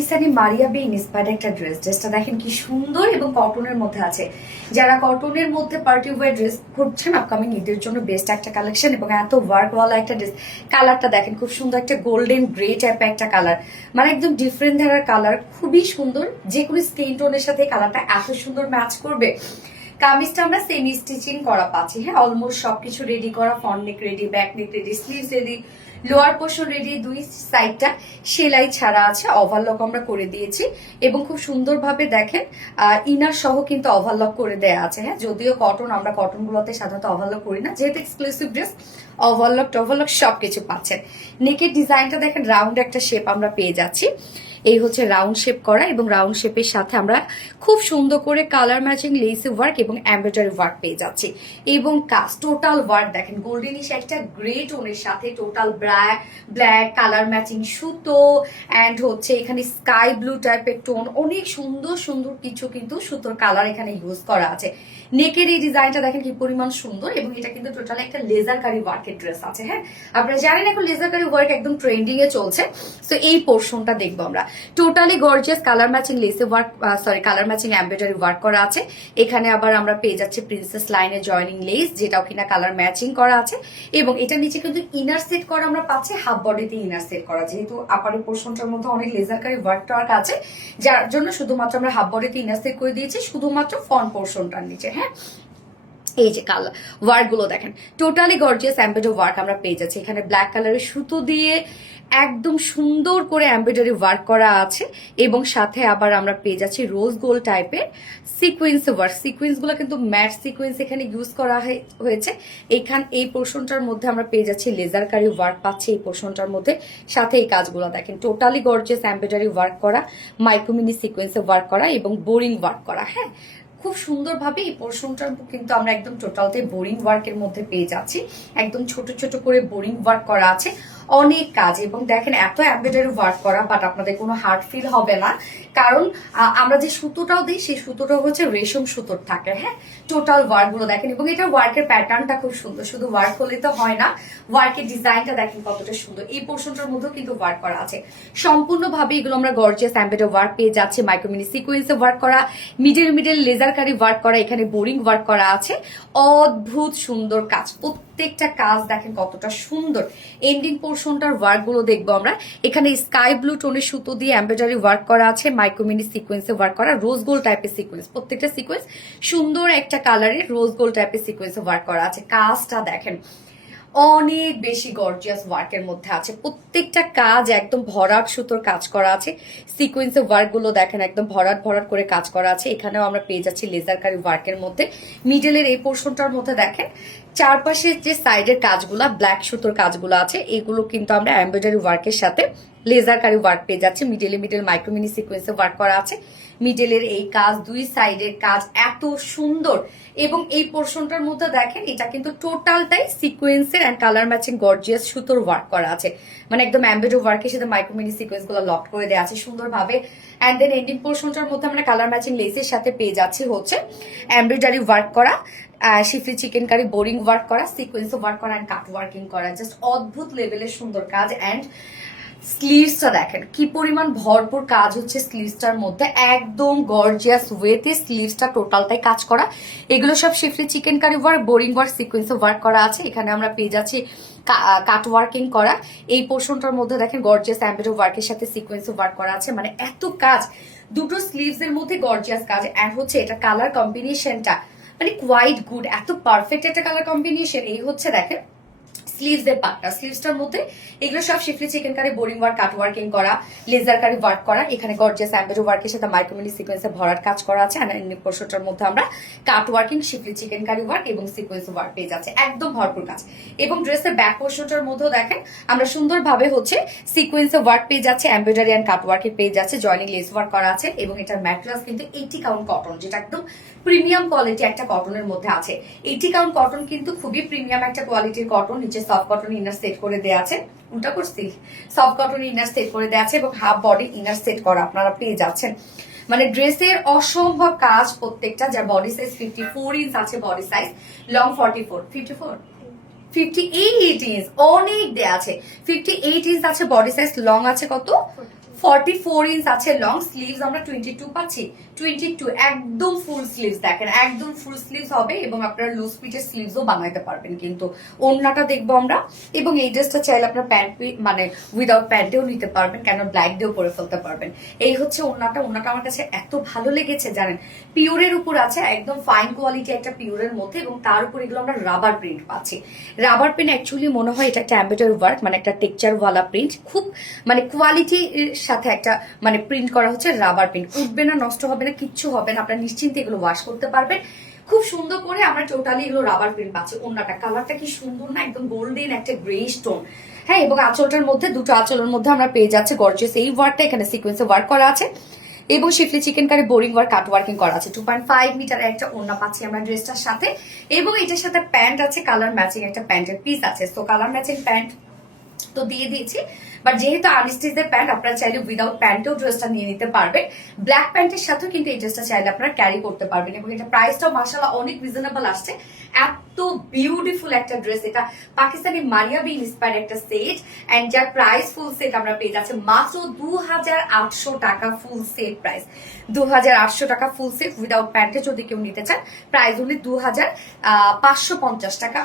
পাকিস্তানি মারিয়া বে ইন্সপায়ার্ড একটা ড্রেসটা দেখেন কি সুন্দর এবং কটনের মধ্যে আছে। যারা কটনের মধ্যে পার্টি ওয়্যার ড্রেস খুঁজছেন আপকামিং ঈদের জন্য বেস্ট একটা কালেকশন। এবং এত ওয়ার্কওয়ালা একটা ড্রেস, কালারটা দেখেন খুব সুন্দর, একটা গোল্ডেন গ্রে টাইপের একটা কালার, মানে একদম ডিফারেন্ট ধারার কালার, খুবই সুন্দর। যে কোনো স্কিন টোনের সাথে কালারটা এত সুন্দর ম্যাচ করবে। কামিজটা আমরা সেমি স্টিচিং করা পাচ্ছি, হ্যাঁ অলমোস্ট সবকিছু রেডি করা, ফ্রন্ট নেক ready, back neck ready, sleeves ready, lower portion ready, দুই সাইডটা সেলাই ছাড়া আছে, ওভারলক আমরা করে দিয়েছি এবং খুব সুন্দরভাবে দেখেন ইনার সহ কিন্তু ওভারলক করে দেয়া আছে। হ্যাঁ যদিও কটন, আমরা কটন গুলোতে সাধারণত ওভারলক করি না, যেহেতু এক্সক্লুসিভ ড্রেস ওভারলক টভারলক সবকিছু পাচ্ছেন। নেকের ডিজাইনটা দেখেন রাউন্ড একটা শেপ আমরা পেয়ে যাচ্ছি, এই হচ্ছে রাউন্ড শেপ করা এবং রাউন্ড শেপের সাথে আমরা খুব সুন্দর করে কালার ম্যাচিং লেস ওয়ার্ক এবং এমব্রয়ডারি ওয়ার্ক পেয়ে যাচ্ছি। এবং কাজ টোটাল ওয়ার্ক দেখেন গোল্ডেনিশ একটা গ্রে টোনের সাথে টোটাল ব্ল্যাক কালার ম্যাচিং সুতো অ্যান্ড হচ্ছে এখানে স্কাই ব্লু টাইপের টোন, অনেক সুন্দর সুন্দর কিছু কিন্তু সুতোর কালার এখানে ইউজ করা আছে। নেকের এই ডিজাইনটা দেখেন কি পরিমাণ সুন্দর এবং এটা কিন্তু টোটাল একটা লেজার কারি ওয়ার্কের ড্রেস আছে। হ্যাঁ আপনারা জানেন এখন লেজার কারি ওয়ার্ক একদম ট্রেন্ডিং এ চলছে, তো এই পোর্শনটা দেখবো আমরা। টোটালি গর্জিয়াস কালার ম্যাচিং লেসে work, colour matching embroidery work করা আছে। এখানে আবার আমরা পেয়ে যাচ্ছি প্রিন্সেস লাইনে জয়নিং লেস, যেটাও কিনা কালার ম্যাচিং করা আছে। এবং এটা নিচে কিন্তু ইনার সেট করা আমরা পাচ্ছি, হাফ বডিতে ইনার সেট করা, যেহেতু আপারের পোর্শনটার মধ্যে অনেক লেজার কারি ওয়ার্ক আছে, যার জন্য শুধুমাত্র আমরা হাফ বডিতে ইনার সেট করে দিয়েছি শুধুমাত্র ফ্রন্ট পোর্শনটার নিচে। হ্যাঁ এই যে কালার ওয়ার্ক গুলো দেখেন টোটালি গর্জিয়াস এমব্রয়ডারি ওয়ার্ক আমরা পেয়ে যাচ্ছি। এখানে ব্ল্যাক কালারের সুতো দিয়ে একদম সুন্দর করে এমব্রয়ডারি ওয়ার্ক করা আছে এবং সাথে আবার আমরা পেয়ে যাচ্ছি রোজ গোল্ড টাইপের সিকোয়েন্স ওয়ার্ক। সিকোয়েন্স গুলো কিন্তু ম্যাট সিকোয়েন্স এখানে ইউজ করা হয়েছে। এই পোর্শনটার মধ্যে আমরা পেয়ে যাচ্ছি লেজার কারি ওয়ার্ক পাচ্ছি এই পোর্শনটার মধ্যে, সাথে এই কাজগুলো দেখেন টোটালি গর্জিয়াস এমব্রয়ডারি ওয়ার্ক করা, মাইক্রোমিনি সিকোয়েন্সে ওয়ার্ক করা এবং বোরিং ওয়ার্ক করা। হ্যাঁ খুব সুন্দরভাবে এই পোর্শনটা কিন্তু আমরা একদম টোটালতে বোরিং ওয়ার্কের মধ্যে পেয়ে যাচ্ছি, একদম ছোট ছোট করে বোরিং ওয়ার্ক করা আছে, অনেক কাজ। এবং দেখেন এত এমব্রয়ডারি ওয়ার্ক করা, বাট আপনাদের কোনো হার্ড ফিল হবে না, কারণ আমরা যে সুতোটাও দিই সেই সুতোটাও হচ্ছে রেশম সুতোর থাকে। হ্যাঁ টোটাল ওয়ার্ক গুলো দেখেন এবং এটা ওয়ার্কের প্যাটার্নটা খুব সুন্দর, শুধু ওয়ার্ক হলে তো হয় না, ওয়ার্কের ডিজাইনটা দেখেন কতটা সুন্দর। এই পোর্শনটার মধ্যেও কিন্তু ওয়ার্ক করা আছে সম্পূর্ণভাবে, এগুলো আমরা গর্জিয়াস এমব্রয়ডারি ওয়ার্ক পেয়ে যাচ্ছি, মাইক্রোমিনি সিকোয়েন্সে ওয়ার্ক করা, মিডল লেজার কারি ওয়ার্ক করা, এখানে বোরিং ওয়ার্ক করা আছে, অদ্ভুত সুন্দর কাজ, প্রত্যেকটা কাজ দেখেন কতটা সুন্দর। এন্ডিং পোর্শনটার ওয়ার্ক গুলো দেখবো আমরা। এখানে স্কাই ব্লু টোনের সুতো দিয়ে এমব্রয়ডারি ওয়ার্ক করা আছে, মাইক্রোমিনি সিকোয়েন্সে ওয়ার্ক করা, রোজ গোল্ড টাইপের সিকোয়েন্স, প্রত্যেকটা সিকোয়েন্স সুন্দর একটা কালারের রোজ গোল্ড টাইপের সিকোয়েন্সে ওয়ার্ক করা আছে। কাজটা দেখেন অনেক বেশি গর্জিয়াস ওয়ার্কের মধ্যে আছে, প্রত্যেকটা কাজ একদম ভরাট সুতোর কাজ করা আছে। সিকোয়েন্সের ওয়ার্ক গুলো দেখেন একদম ভরাট ভরাট করে কাজ করা আছে। এখানেও আমরা পেয়ে যাচ্ছি লেজার কারি ওয়ার্কের মধ্যে। মিডলের এই পোর্শনটার মধ্যে দেখেন চারপাশে যে সাইডের কাজগুলা ব্ল্যাক সুতোর কাজগুলো আছে, এগুলো কিন্তু আমরা এমব্রয়ডারি ওয়ার্কের সাথে লেজার কারি ওয়ার্ক পেয়ে যাচ্ছি। মিডল মাইক্রোমিনি সিকোয়েন্সে ওয়ার্ক করা আছে, মিডলের এই কাজ, দুই সাইডের কাজ এত সুন্দর। এবং এই পোর্শনটার মধ্যে দেখেন এটা কিন্তু টোটালটাই সিকোয়েন্সের এন্ড কালার ম্যাচিং গর্জিয়াস সুতোর ওয়ার্ক করা আছে, মানে একদম এমব্রয়ডারি ওয়ার্কের সাথে মাইক্রোমিনি সিকোয়েন্স গুলো লক করে দেওয়া আছে সুন্দরভাবে। এন্ড দেন এন্ডিং পোর্শনটার মধ্যে আমরা কালার ম্যাচিং লেসের সাথে পেয়ে যাচ্ছি হচ্ছে এমব্রয়ডারি ওয়ার্ক করা, শিফলি চিকেন কারি বোরিং ওয়ার্ক করা, সিকোয়েন্স ওয়ার্ক করা এন্ড কাট ওয়ার্কিং করা, জাস্ট অদ্ভুত লেভেলের সুন্দর কাজ। এন্ড স্লিভসটা দেখেন কি পরিমাণ ভরপুর কাজ হচ্ছে স্লিভসটার মধ্যে, একদম গর্জিয়াস ওয়েতে স্লিভসটা টোটালটাই কাজ করা। এগুলো সব schiffli chikankari work, boring work, সিকোয়েন্সে ওয়ার্ক করা আছে। এখানে আমরা পেয়ে যাচ্ছি কাট ওয়ার্কিং করা। এই পোর্শনটার মধ্যে দেখেন গর্জিয়াস এমব্রয়ডারি ওয়ার্কের সাথে সিকোয়েন্সে ওয়ার্ক করা আছে, মানে এত কাজ, দুটো স্লিভস এর মধ্যে গর্জিয়াস কাজ। এন্ড হচ্ছে এটা কালার কম্বিনেশনটা মানে কোয়াইট গুড, এত পারফেক্ট একটা কালার কম্বিনেশন। এই হচ্ছে দেখেন স্লিভস এর পার্টটা, স্লিভসটার মধ্যে এগুলো সব schiffli chicken curry boring work, কাট ওয়ার্কিং করা, লেজার কারি ওয়ার্ক করা। এখানে গর্জিয়াস এমব্রয়ডারি ওয়ার্কের সাথে মাইক্রোমিনি সিকোয়েন্সে ভরাট কাজ করা আছে। আর এন্ডিং পোর্শনটার মধ্যে আমরা কাট ওয়ার্কিং, শিফলি চিকেন কারি ওয়ার্ক এবং সিকোয়েন্স ওয়ার্ক পেয়ে যাচ্ছে, একদম ভরপুর কাজ। এবং ড্রেসের ব্যাক পোর্শনটার মধ্যেও দেখেন আমরা সুন্দরভাবে হচ্ছে সিকোয়েন্সে ওয়ার্ক পেয়ে যাচ্ছে, এমব্রয়ডারি এন্ড কাট ওয়ার্কে পেয়ে যাচ্ছে, জয়নিং লেস ওয়ার্ক করা আছে। এবং এটার ম্যাটেরিয়ালস কিন্তু 80 কাউন্ট কটন, যেটা একদম প্রিমিয়াম কোয়ালিটি একটা কটনের মধ্যে আছে। 80 কাউন্ট কটন কিন্তু খুবই প্রিমিয়াম একটা কোয়ালিটির কটন। নিচে সফট কটন ইনার সেট করে দেওয়া আছে, উল্টা করছি, সফট কটন ইনার সেট করে দেওয়া আছে এবং হাফ বডি ইনার সেট করা আপনারা পেয়ে যাচ্ছেন। মানে ড্রেসের অসম্ভব কাজ প্রত্যেকটা। যার বডি সাইজ 54 ইঞ্চ আছে, বডি সাইজ লং 58 ইঞ্চ, অনেক দেয়া আছে। 58 ইঞ্চ আছে বডি সাইজ, লং আছে কত 44 ইঞ্চ আছে লং স্লিভস, আমরা 22 পাচ্ছি, 22 একদম ফুল স্লিভস, দেখেন একদম ফুল স্লিভস হবে এবং আপনারা লুজ ফিটের স্লিভসও বানাইতে পারবেন। কিন্তু ওড়নাটা দেখবো আমরা, এবং এই ড্রেসটা চাইলে আপনার প্যান্ট মানে উইদাউট প্যান্টেও নিতে পারবেন, কেন ব্ল্যাক দিয়েও পরে ফেলতে পারবেন। এই হচ্ছে ওড়নাটা আমার কাছে এত ভালো লেগেছে জানেন, পিওরের উপর আছে, একদম ফাইন কোয়ালিটি একটা পিওরের মধ্যে, এবং তার উপর এগুলো আমরা রাবার প্রিন্ট পাচ্ছি। রাবার প্রিন্ট অ্যাকচুয়ালি মনে হয় এটা একটা এমব্রয়ডারি ওয়ার্ক, মানে একটা টেক্সচার ওয়ালা প্রিন্ট, খুব মানে কোয়ালিটির সাথে একটা মানে প্রিন্ট করা হচ্ছে রাবার প্রিন্ট, উঠবে না, নষ্ট হবে না, কিচ্ছু হবে না, আপনারা নিশ্চিন্তে এগুলো ওয়াশ করতে পারবেন খুব সুন্দর করে। আমরা টোটালি এগুলো রাবার প্রিন্ট পাচ্ছি। ওড়নাটা কালারটা কি সুন্দর না, একদম গোল্ডেন একটা গ্রে স্টোন, হ্যাঁ, এবং আঁচলটার মধ্যে দুটো আঁচলের মধ্যে আমরা পেয়ে যাচ্ছে গর্জিয়াস এই ওয়ার্কটা, এখানে সিকোয়েন্সে ওয়ার্ক করা আছে এবং শিফলি চিকেন কারি বোরিং ওয়ার্ক কাট ওয়ার্কিং করা আছে। 2.5 মিটারের একটা ওড়না পাচ্ছি আমরা ড্রেসটার সাথে, এবং এটার সাথে প্যান্ট আছে, কালার ম্যাচিং একটা প্যান্টের পিস আছে। তো কালার ম্যাচিং প্যান্ট তো দিয়ে দিয়েছি, বাট যেহেতু আনস্টিচের প্যান্ট আপনারা চাইলে উইদাউট প্যান্টেও ড্রেসটা নিয়ে নিতে পারবেন। ব্ল্যাক প্যান্টের সাথেও কিন্তু এই ড্রেসটা চাইলে আপনারা ক্যারি করতে পারবেন, এবং এটা প্রাইসটাও মাশাআল্লাহ অনেক রিজনেবল আসছে। এত বিউটিফুল একটা ড্রেস, এটা পাকিস্তানি মারিয়াবি ইন্সপায়ার্ড একটা সেট, এন্ড যার প্রাইস ফুল সেট আমরা পেয়ে যাচ্ছি মাত্র 2800 টাকা, ফুল সেট প্রাইস 2800 টাকা ফুল সেট উইদাউট প্যান্টে যদি কেউ নিতে চান, প্রাইস হলে 2550 টাকা,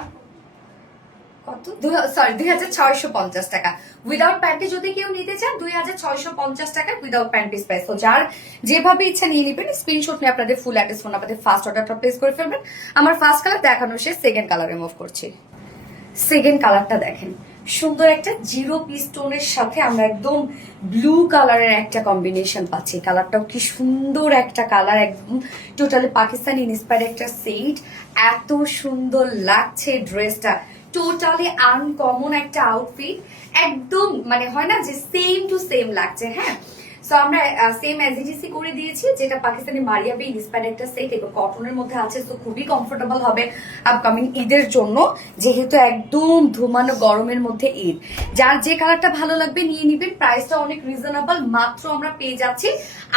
কত 2650 টাকা। উইদাউট প্যান্টি যদি কেউ নিতে চান 2650 টাকা উইদাউট প্যান্টিস প্রাইস। তো যার যেভাবে ইচ্ছা নিয়ে নেবেন, স্ক্রিনশট নিয়ে আপনাদের ফুল অ্যাড্রেস ফোন আপনাদের ফার্স্ট অর্ডারটা প্লেস করে ফেলবেন। আমার ফার্স্ট কালার দেখানো শেষ, সেকেন্ড কালার রিমুভ করছি। সেকেন্ড কালারটা দেখেন, সুন্দর একটা জিরো পিস্টোনের সাথে আমরা একদম ব্লু কালারের একটা কম্বিনেশন পাচ্ছি। কালারটাও কি সুন্দর একটা কালার, একদম টোটালি পাকিস্তানি ইন্সপায়ার্ড একটা সেট, এত সুন্দর লাগছে ড্রেসটা, টোটালি আনকমন একটা আউটফিট, একদম মানে হয় না যে সেম টু সেম লাগছে। হ্যাঁ, সো আমরা সেম এসিডিসি করে দিয়েছি, যেটা পাকিস্তানি মারিয়াবি ইন্সপায়ার্ড একটা সেট এবং কটনের মধ্যে আছে, তো খুবই কমফোর্টেবল হবে আপকামিং ঈদের জন্য, যেহেতু একদম ধুমানো গরমের মধ্যে ঈদ। যার যে কালারটা ভালো লাগবে নিয়ে নিবেন, প্রাইসটা অনেক রিজনেবল, মাত্র আমরা পেয়ে যাচ্ছি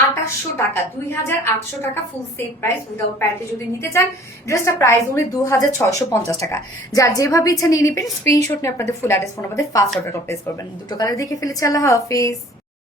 2800 টাকা, 2800 টাকা ফুল সেট প্রাইস উইদাউট প্যান্টে যদি নিতে চান। ড্রেসটা প্রাইস only 2650 টাকা। যার যেভাবে ইচ্ছা নিয়ে নিবেন, স্ক্রিনশট নিয়ে আপনাদের ফুল অ্যাড্রেস ফোন আমাদের ফার্স্ট অর্ডার প্লেস করবেন। দুটো কালার দেখে ফেলেছি, আল্লাহ হাফেজ।